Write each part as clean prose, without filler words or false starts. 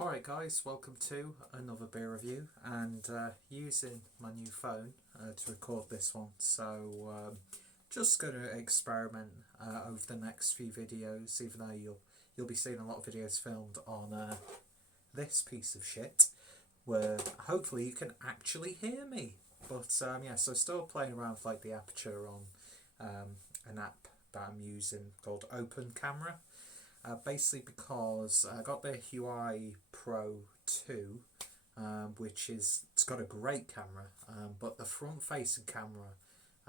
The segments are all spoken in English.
Alright guys, welcome to another beer review, and using my new phone to record this one, so just going to experiment over the next few videos, even though you'll be seeing a lot of videos filmed on this piece of shit, where hopefully you can actually hear me. But yeah, so still playing around with like the aperture on an app that I'm using called Open Camera. Basically because I got the Huawei Pro 2, it's got a great camera, but the front facing camera,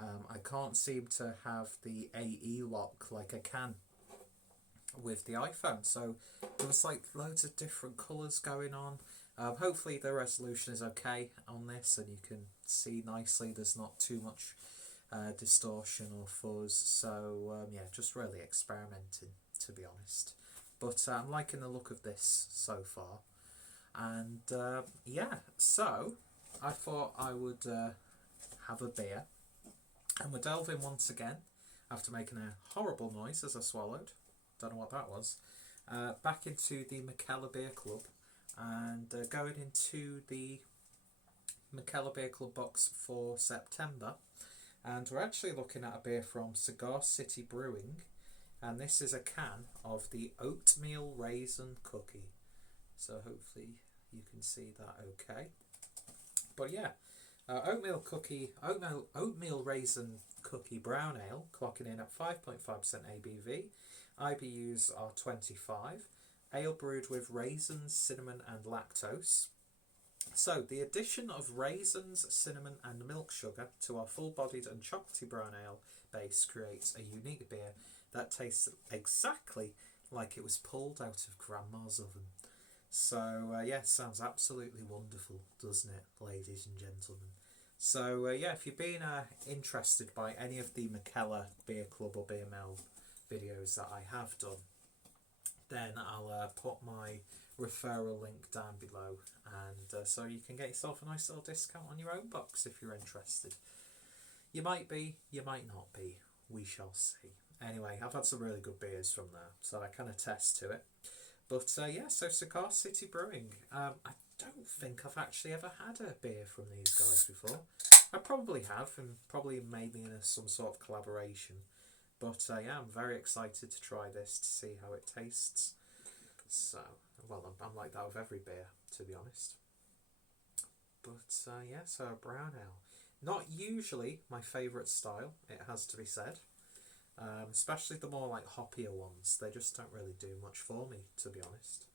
I can't seem to have the AE lock like I can with the iPhone. So there was like loads of different colours going on. Hopefully the resolution is okay on this and you can see nicely, there's not too much distortion or fuzz. So yeah, just really experimenting, to be honest, but I'm liking the look of this so far. And yeah, so I thought I would have a beer, and we're delving once again, after making a horrible noise as I swallowed, don't know what that was, back into the McKellar Beer Club, and going into the McKellar Beer Club box for September. And we're actually looking at a beer from Cigar City Brewing, and this is a can of the Oatmeal Raisin cookie. So hopefully you can see that okay. But yeah, Oatmeal Raisin Cookie Brown Ale, clocking in at 5.5% ABV. IBUs are 25. Ale brewed with raisins, cinnamon and lactose. So the addition of raisins, cinnamon and milk sugar to our full-bodied and chocolatey brown ale base creates a unique beer that tastes exactly like it was pulled out of Grandma's oven. So yeah, sounds absolutely wonderful, doesn't it, ladies and gentlemen? So yeah, if you've been interested by any of the McKellar Beer Club or Beer Mill videos that I have done, then I'll put my referral link down below, and so you can get yourself a nice little discount on your own box if you're interested. You might be, you might not be, we shall see. Anyway, I've had some really good beers from there, so I can attest to it. But yeah, so Cigar City Brewing. I don't think I've actually ever had a beer from these guys before. I probably have, and probably maybe in some sort of collaboration. But yeah, I'm very excited to try this to see how it tastes. So, well, I'm like that with every beer, to be honest. But yeah, so a brown ale. Not usually my favourite style, it has to be said. Especially the more like hoppier ones, they just don't really do much for me, to be honest.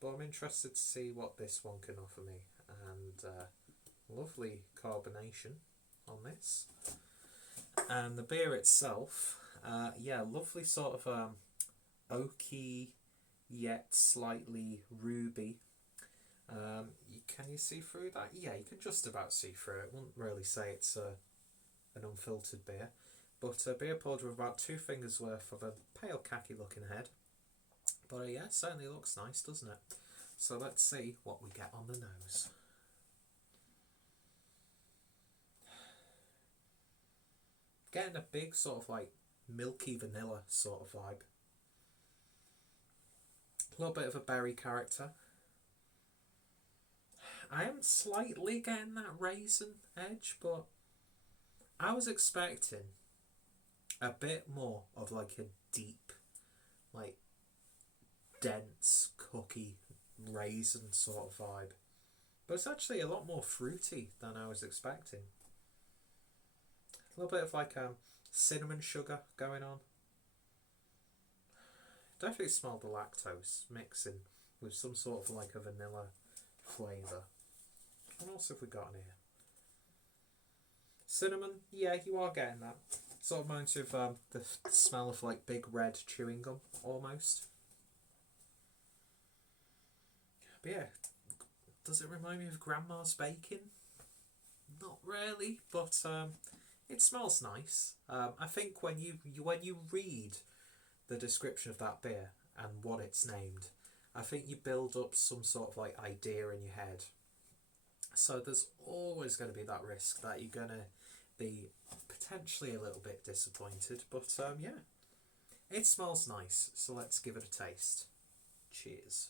But I'm interested to see what this one can offer me, and lovely carbonation on this. And the beer itself, yeah, lovely sort of oaky yet slightly ruby. Can you see through that? Yeah, you can just about see through it. Wouldn't really say it's an unfiltered beer. But a beer poured with about 2 fingers worth of a pale khaki looking head. But yeah, it certainly looks nice, doesn't it? So let's see what we get on the nose. Getting a big sort of like milky vanilla sort of vibe. A little bit of a berry character. I am slightly getting that raisin edge, but I was expecting a bit more of like a deep, like dense cookie raisin sort of vibe. But it's actually a lot more fruity than I was expecting. A little bit of like cinnamon sugar going on. Definitely smell the lactose mixing with some sort of like a vanilla flavour. What else have we got in here? Cinnamon, yeah, you are getting that. Sort of reminds you of the smell of like big red chewing gum, almost. But yeah, does it remind me of Grandma's baking? Not really, but it smells nice. I think when you read the description of that beer and what it's named, I think you build up some sort of like idea in your head. So there's always going to be that risk that you're going to be potentially a little bit disappointed, but yeah, it smells nice, so let's give it a taste. Cheers.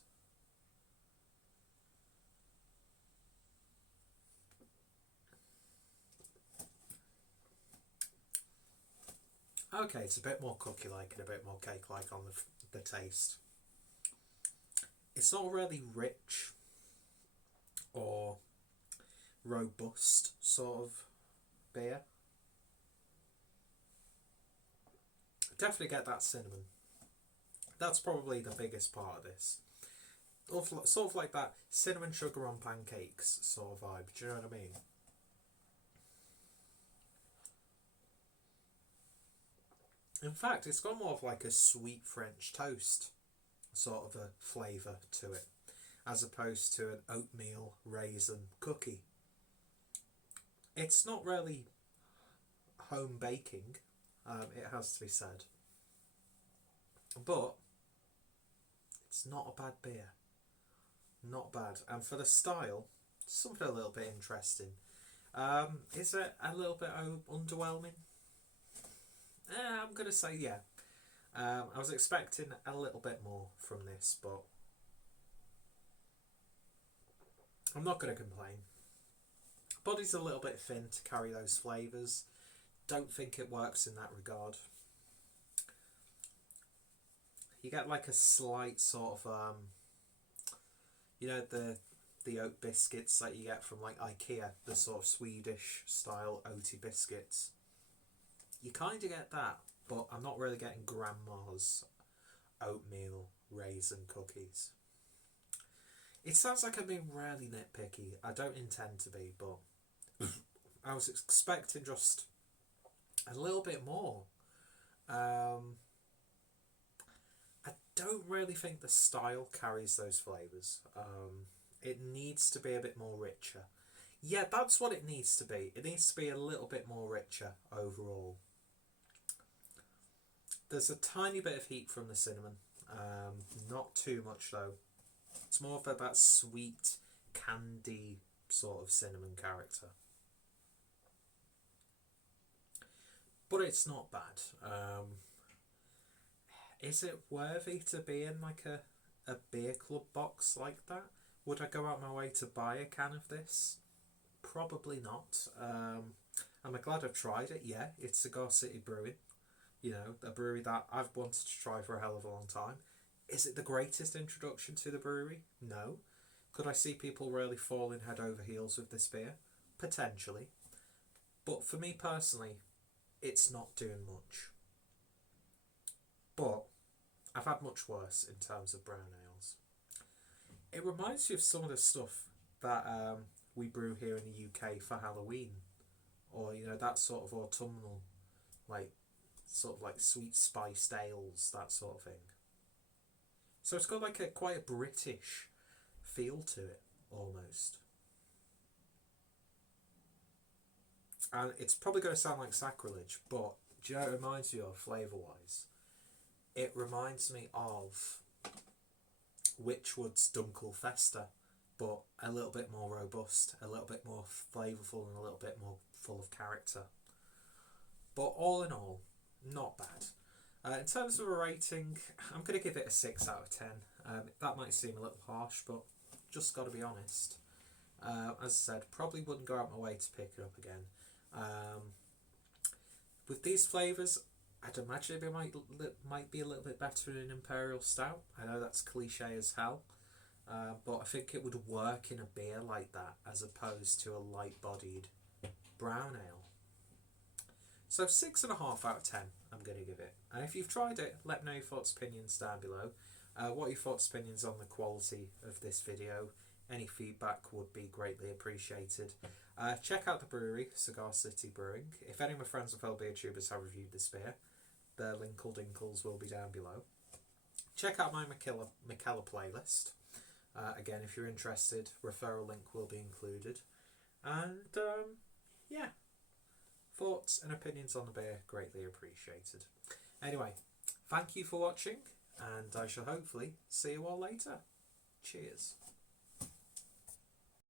Okay, it's a bit more cookie-like and a bit more cake-like on the taste. It's not really rich or robust sort of beer. Definitely get that cinnamon. That's probably the biggest part of this. Sort of like that cinnamon sugar on pancakes sort of vibe. Do you know what I mean? In fact, it's got more of like a sweet French toast sort of a flavour to it, as opposed to an oatmeal raisin cookie. It's not really home baking, it has to be said, but it's not a bad beer. Not bad. And for the style, something a little bit interesting. Is it a little bit underwhelming? I'm going to say yeah. I was expecting a little bit more from this, but I'm not going to complain. Body's a little bit thin to carry those flavours. Don't think it works in that regard. You get like a slight sort of, you know, the oat biscuits that you get from like IKEA, the sort of Swedish style oaty biscuits. You kind of get that, but I'm not really getting grandma's oatmeal raisin cookies. It sounds like I'm being really nitpicky. I don't intend to be, but I was expecting just a little bit more. I don't really think the style carries those flavours. It needs to be a bit more richer. Yeah, that's what it needs to be. It needs to be a little bit more richer overall. There's a tiny bit of heat from the cinnamon. Not too much though. It's more of that sweet candy sort of cinnamon character. But it's not bad. Is it worthy to be in like a beer club box like that? Would I go out my way to buy a can of this? Probably not. I'm glad I've tried it. Yeah, it's Cigar City Brewing. You know, a brewery that I've wanted to try for a hell of a long time. Is it the greatest introduction to the brewery? No. Could I see people really falling head over heels with this beer? Potentially. But for me personally, it's not doing much. But I've had much worse in terms of brown ales. It reminds you of some of the stuff that we brew here in the UK for Halloween, or you know, that sort of autumnal, like sort of like sweet spiced ales, that sort of thing. So it's got like a quite a British feel to it almost. And it's probably going to sound like sacrilege, but do you know what it reminds me of flavour wise? It reminds me of Witchwood's Dunkel Festa, but a little bit more robust, a little bit more flavourful, and a little bit more full of character. But all in all, not bad. In terms of a rating, I'm going to give it a 6 out of 10. That might seem a little harsh, but just got to be honest. As I said, probably wouldn't go out my way to pick it up again. With these flavours, I'd imagine it might be a little bit better in an Imperial Stout. I know that's cliche as hell, but I think it would work in a beer like that as opposed to a light-bodied brown ale. So 6.5 out of 10 I'm going to give it. And if you've tried it, let me know your thoughts, opinions down below. What are your thoughts, opinions on the quality of this video? Any feedback would be greatly appreciated. Check out the brewery, Cigar City Brewing. If any of my friends or fellow beer tubers have reviewed this beer, their Linkle Dinkles will be down below. Check out my McKellar playlist. Again, if you're interested, referral link will be included. And yeah, thoughts and opinions on the beer, greatly appreciated. Anyway, thank you for watching, and I shall hopefully see you all later. Cheers.